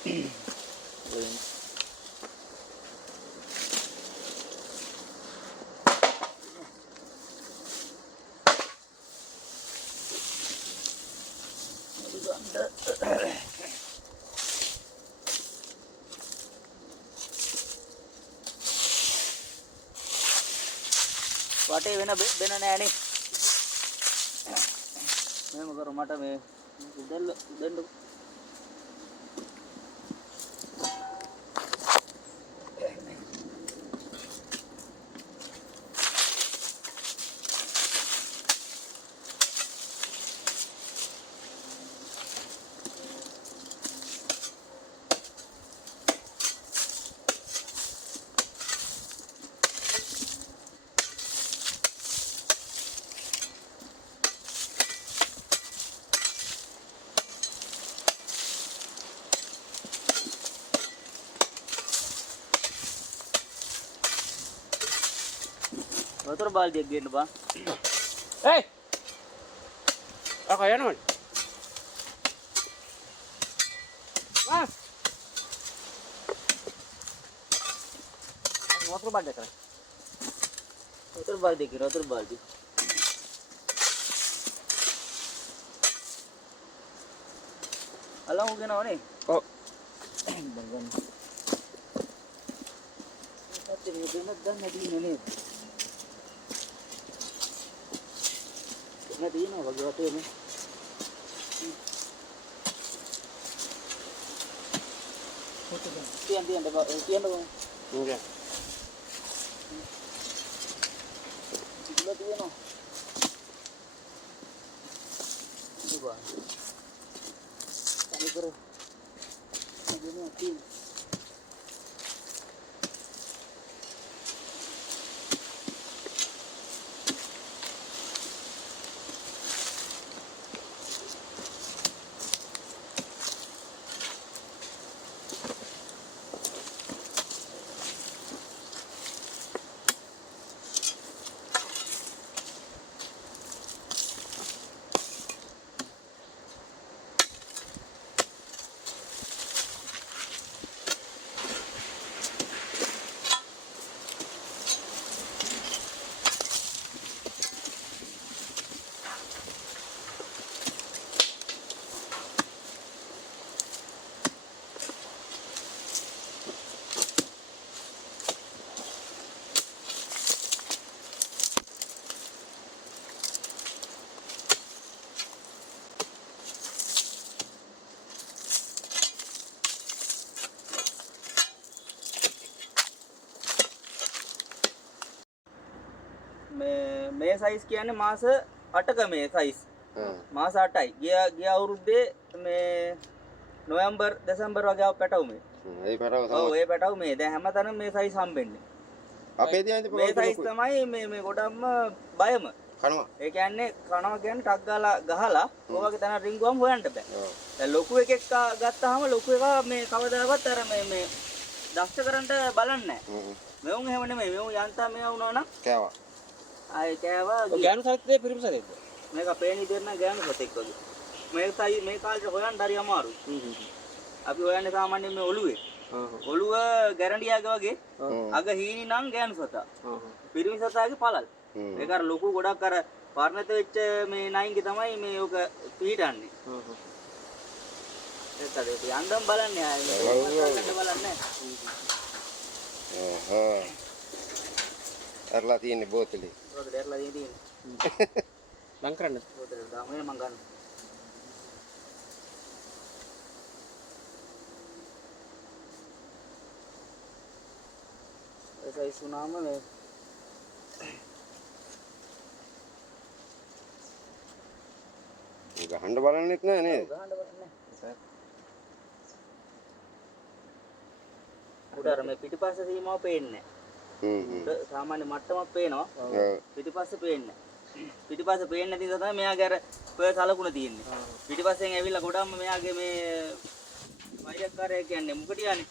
වටේ වෙන බෙන නෑනේ. මෙහෙම කරු මට මේ දෙන්න. වතුර බාල්දියක් ගේන්න බං. ඒයි අකා යනවනේ. වතුර බාල්දියක් කරා. වතුර බාල්දියක් කරා වතුර බාල්දිය. අලං උගෙනවනේ. ඔව්. බංගන්. සත්‍ය මේ දෙන්නත් ගන්න දින්නේ නේද? Nggak diin wag wato yun tiyan daw Okay. Sigla tiyan oh diba kami pero ano tiyan මේ සයිස් කියන්නේ මාස 8ක මේ සයිස්. මාස 8යි. ගිය අවුරුද්දේ මේ නොවැම්බර් දෙසැම්බර් වගේ පැටවු මේ. ඒ පැටව තමයි. ඔව් ඒ පැටවු මේ. දැන් හැමතැනම මේ සයිස් හම්බෙන්නේ. අපේ දිහා ඉඳන් මේ සයිස් තමයි මේ ගොඩක්ම බයම. කනවා. ඒ කියන්නේ කනවා කියන්නේ ටක් ගාලා ගහලා ඔයගේ තැන රින්ගුවම හොයන්න බෑ. දැන් ලොකු එකෙක් ගත්තාම ලොකු එකා මේ කවදාවත් අර මේ දෂ්ට කරන්න බලන්නේ නැහැ. මෙවුන් එහෙම නෙමෙයි. මෙවුන් යන්තා මේ වුණා නම් කෑවා. ආයේ කෑවා. ගෑනු සතේ පිරිමි සතේද? මේක පේනි දෙන්න ගෑනු සතෙක් වගේ. මේ කාලේ හොයන්න හරි අමාරුයි. අපි හොයන්නේ සාමාන්‍යයෙන් මේ ඔළුවේ. ඔළුව ගැරන්ඩියාගේ වගේ අග හීනි නම් ගෑනු සතා. පිරිමි සතාගේ පළල්. ඒක අර ලොකු ගොඩක් අර පර්ණත වෙච්ච මේ නයින්ගේ තමයි මේ ඔක පිහිටන්නේ. ඒකද යන්දම් බලන්නේ ආයේ බලන්නේ. අරලා තියෙන්නේ බෝතලේ. බෝතලේ අරලා තියෙන්නේ. ලං කරන්න. බෝතලේ දාමනේ මං ගන්න. ඒසයි සුනාම මේ ගහන්න බලන්නෙත් නෑ නේද? ගහන්න බලන්නේ නැහැ. උඩර මේ පිටිපස්ස සීමාව පේන්නේ නැහැ. සාමාන්‍ය මට්ටමක් පේනවා. පිටිපස්ස පේන්නේ නැහැ. පිටිපස්ස පේන්නේ නැති නිසා තමයි මෙයාගේ අර පර් සලකුණ තියෙන්නේ. පිටිපස්සෙන් ඇවිල්ලා ගොඩක්ම මෙයාගේ මේ වෛරකාරය කියන්නේ මුකටියානේ.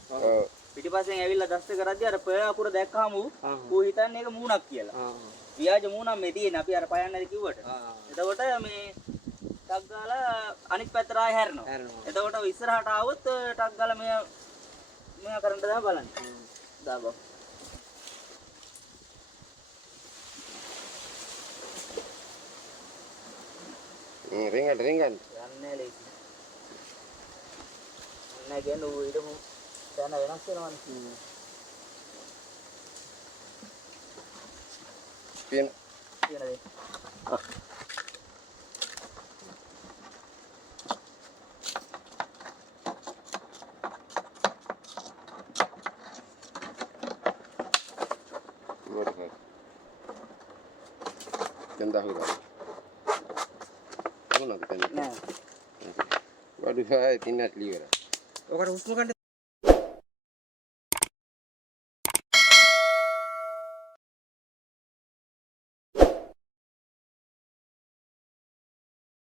පිටිපස්සෙන් ඇවිල්ලා දෂ්ට කරද්දී අර පර් අකුර දැක්කම ඌ හිතන්නේ ඒක මූණක් කියලා. ව්‍යාජ මූණක් මේ තියෙන්නේ අපි අර පයන්නද කිව්වට. එතකොට මේ ටක් ගාලා අනිත් පැත්තට ආයෙ හැරෙනවා. හැරෙනවා. එතකොට ඉස්සරහට ආවොත් ටක් ගාලා මෙයා කරන්ට දා බලන්න. දාපන්. රින්ගන්න රින්ගන්න. යන්නේ ලේසි. නැහැ කියන්නේ ඌ ඊටම දැන වෙනස් වෙනවනේ. පියන. කියන දේ. මොකද? දැන් දාහුවා. මොනවද කියන්නේ? නෑ. වඩු හාය තින්නත් ලීවර. ඔකට උස්ම ගන්න